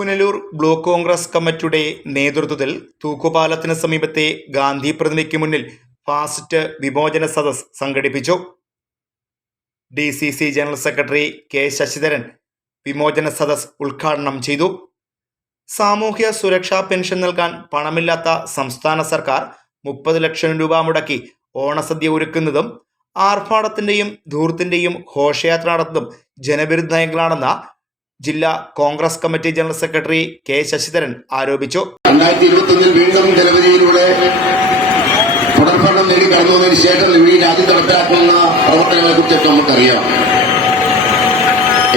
Punalur block Congress കമ്മിറ്റിയുടെ നേതൃത്വത്തിൽ തൂക്കുപാലത്തിന് സമീപത്തെ ഗാന്ധി പ്രതിമയ്ക്ക് മുന്നിൽ ഫാസിസ്റ്റ് വിമോചന സദസ് സംഘടിപ്പിച്ചു. DCC general secretary K. Sasidharan വിമോചന സദസ് ഉദ്ഘാടനം ചെയ്തു. സാമൂഹ്യ സുരക്ഷാ പെൻഷൻ നൽകാൻ പണമില്ലാത്ത സംസ്ഥാന സർക്കാർ 30 ലക്ഷം രൂപ മുടക്കി ഓണസദ്യ ഒരുക്കുന്നതും ആർഭാടത്തിന്റെയും ധൂർത്തിന്റെയും ഘോഷയാത്ര നടത്തുന്നതും ജനവിരുദ്ധ നയങ്ങളാണെന്ന ജില്ലാ Congress committee general secretary K. Sasidharan ആരോപിച്ചു. 2021 വീണ്ടും ജനവിധിയിലൂടെ തുടർഭരണം നേടി കടന്നതിന് ശേഷം ഈ രാജ്യം നടപ്പിലാക്കുന്ന പ്രവർത്തനങ്ങളെ കുറിച്ചൊക്കെ നമുക്കറിയാം.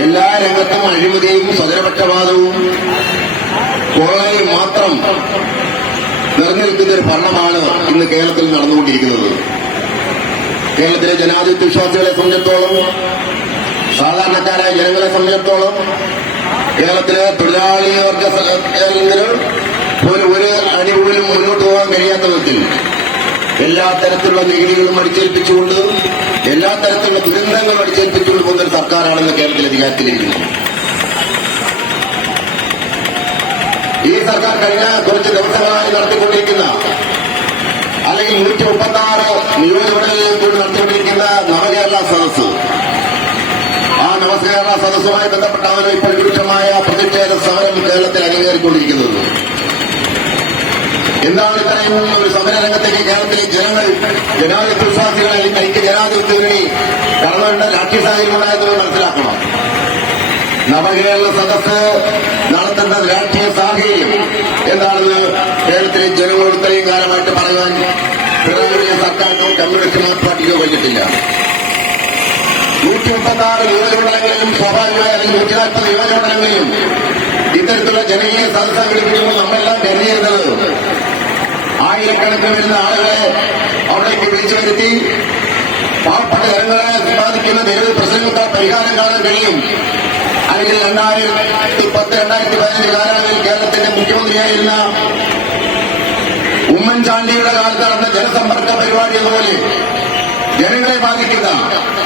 എല്ലാ രംഗത്തും അഴിമതിയും സ്വജനപക്ഷപാതവും കൊള്ളയും മാത്രം നിറഞ്ഞിരിക്കുന്ന ഒരു ഭരണമാണ് ഇന്ന് കേരളത്തിൽ നടന്നുകൊണ്ടിരിക്കുന്നത്. കേരളത്തിലെ ജനാധിപത്യ വിശ്വാസികളെ സംബന്ധിച്ചിടത്തോളം, സാധാരണക്കാരായ ജനങ്ങളെ സംബന്ധിച്ചിടത്തോളം, കേരളത്തിലെ തൊഴിലാളി വർഗ ഒരു അടി പോലും മുന്നോട്ട് പോകാൻ കഴിയാത്ത വിധത്തിൽ എല്ലാ തരത്തിലുള്ള നികുതികളും അടിച്ചേൽപ്പിച്ചുകൊണ്ട്, എല്ലാ തരത്തിലുള്ള ദുരന്തങ്ങളും അടിച്ചേൽപ്പിച്ചുകൊണ്ട് പോകുന്ന ഒരു സർക്കാരാണെന്ന് കേരളത്തിൽ അധികാരത്തിലിരിക്കുന്നത്. ഈ സർക്കാർ കഴിഞ്ഞ കുറച്ച് ദിവസങ്ങളായി നടത്തിക്കൊണ്ടിരിക്കുന്ന, അല്ലെങ്കിൽ 136 നിയോജകമണ്ഡലങ്ങളിൽ കൂടി നടത്തിക്കൊണ്ടിരിക്കുന്ന നവകേരള സദസ്സ്, ആ നവകേരള സദസ്സുമായി ബന്ധപ്പെട്ടാണ് ഇപ്പോൾ രൂക്ഷമായ പ്രതിഷേധ സമരം കേരളത്തിൽ അരങ്ങേറിക്കൊണ്ടിരിക്കുന്നത്. എന്താണ് ഇത്രയും ഒരു സമരരംഗത്തേക്ക് കേരളത്തിലെ ജനങ്ങൾ, ജനാധിപത്യ വിശ്വാസികൾ, അല്ലെങ്കിൽ ഐക്യ ജനാധിപത്യ മുന്നണി കടന്നുവരുന്ന രാഷ്ട്രീയ സാഹചര്യമുണ്ടായതെന്ന് മനസ്സിലാക്കണം. നവകേരള സദസ്സ് നടത്തേണ്ട രാഷ്ട്രീയ സാഹചര്യം എന്താണെന്ന് കേരളത്തിലെ ജനങ്ങളോട് ഇത്രയും കാലമായിട്ട് പറയാൻ പിണറായി സർക്കാരിനോ കമ്മ്യൂണിസ്റ്റ് പാർട്ടിക്കോ കഴിഞ്ഞിട്ടില്ല. 136 നിയോജകമണ്ഡലങ്ങളിലും സ്വാഭാവികമായ അല്ലെങ്കിൽ 140 നിയോജകമണ്ഡലങ്ങളിലും ഇത്തരത്തിലുള്ള ജനകീയ സദസ്സ് സംഘടിപ്പിക്കുമ്പോൾ നമ്മളെല്ലാം കരുതിയിരുന്നത് ആയിരക്കണക്കിന് വരുന്ന ആളുകളെ അവിടേക്ക് വിളിച്ചു വരുത്തി പാവപ്പെട്ട ജനങ്ങളെ ബാധിക്കുന്ന നിരവധി പ്രശ്നങ്ങൾക്ക് പരിഹാരം കാണാൻ കഴിയും. അല്ലെങ്കിൽ 2010-2015 കാലയളവിൽ കേരളത്തിന്റെ മുഖ്യമന്ത്രിയായിരുന്ന ഉമ്മൻചാണ്ടിയുടെ കാലത്ത് നടന്ന ജനസമ്പർക്ക പരിപാടി പോലെ ജനങ്ങളെ ബാധിക്കുന്ന,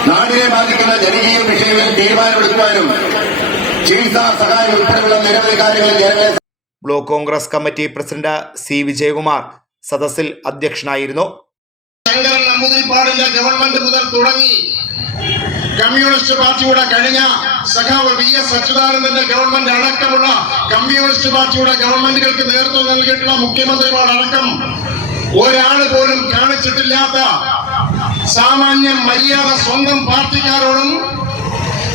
നാടിനെ ബാധിക്കുന്ന ജനകീയ വിഷയങ്ങളിൽ തീരുമാനമെടുക്കുവാനും ചികിത്സാ സഹായം ഉൾപ്പെടെയുള്ള നിരവധി കാര്യങ്ങളിൽ ജനങ്ങളെ. Block Congress committee president C. Vijayakumar സദസ്സിൽ അധ്യക്ഷനായിരുന്നു. ശങ്കരൻ നമ്പൂതിരിപ്പാടിന്റെ ഗവൺമെന്റ് മുതൽ തുടങ്ങി കമ്മ്യൂണിസ്റ്റ് പാർട്ടിയുടെ കഴിഞ്ഞ സഖാവ് VS അച്യുതാനന്ദന്റെ ഗവൺമെന്റ് അടക്കമുള്ള കമ്മ്യൂണിസ്റ്റ് പാർട്ടിയുടെ ഗവൺമെന്റുകൾക്ക് നേതൃത്വം നൽകിയിട്ടുള്ള മുഖ്യമന്ത്രിമാരടക്കം ഒരാൾ പോലും കാണിച്ചിട്ടില്ലാത്ത സാമാന്യ മര്യാദ സ്വന്തം പാർട്ടിക്കാരോടും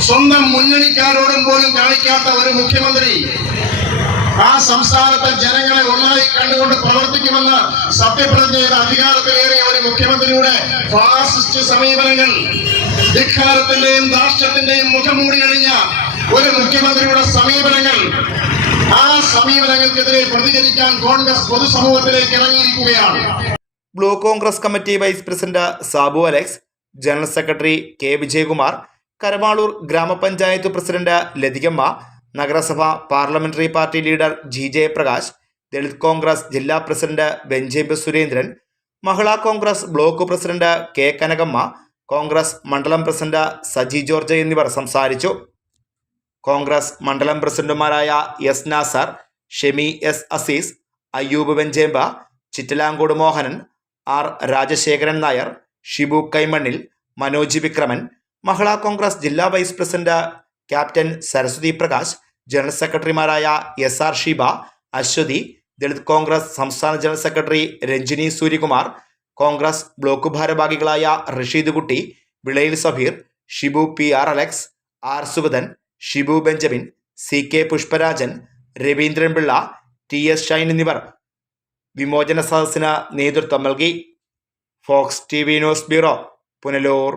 സ്വന്തം മുന്നണിക്കാരോടും പോലും കാണിക്കാത്ത ഒരു മുഖ്യമന്ത്രി ആ സംസ്ഥാനത്തെ ജനങ്ങളെ ഒന്നായി കണ്ടുകൊണ്ട് പ്രവർത്തിക്കുമെന്ന് സത്യപ്രതിജ്ഞ ചെയ്ത അധികാരത്തിലേറിയ ഒരു മുഖ്യമന്ത്രിയുടെ ഫാസിസ്റ്റ് സമീപനങ്ങൾ, ധിക്കാരത്തിന്റെയും ധാർഷ്ട്യത്തിന്റെയും മുഖംമൂടി കഴിഞ്ഞ ഒരു മുഖ്യമന്ത്രിയുടെ സമീപനങ്ങൾ, ആ സമീപനങ്ങൾക്കെതിരെ പ്രതികരിക്കാൻ കോൺഗ്രസ് പൊതുസമൂഹത്തിലേക്ക് ഇറങ്ങിയിരിക്കുകയാണ്. Block Congress committee vice president Sabu Alex, general secretary K. Vijayakumar, Karavaloor ഗ്രാമപഞ്ചായത്ത് പ്രസിഡന്റ് ലതികമ്മ, നഗരസഭ parliamentary party leader G. Jayaprakash, Dalit Congress ജില്ലാ president Venchembu Surendran, Mahila Congress block president K. Kanakamma, Congress മണ്ഡലം പ്രസിഡന്റ് സജി ജോർജ് എന്നിവർ സംസാരിച്ചു. കോൺഗ്രസ് മണ്ഡലം പ്രസിഡന്റുമാരായ S. Nasar, Shemi S. Azeez, Ayyub വെഞ്ചേമ്പ, ചിറ്റലാങ്കോട് Mohanan, R. Rajasekharan Nair, Shibu Kaimannil, Manoj Vikraman, Mahila Congress ജില്ലാ vice president captain Saraswathi Prakash, general സെക്രട്ടറിമാരായ SR ഷീബ, അശ്വതി, ദളിത് കോൺഗ്രസ് സംസ്ഥാന general secretary Ranjini Suryakumar, Congress block ഭാരവാഹികളായ Rasheed Kutty, Vilayil Safeer, Shibu PR Alex, R. Sugathan, Shibu Benjamin, CK Pushparajan, Raveendran Pillai, TS Shine എന്നിവർ വിമോചന സദസ്സിന് നേതൃത്വം നൽകി. Fox TV news bureau, Punalur.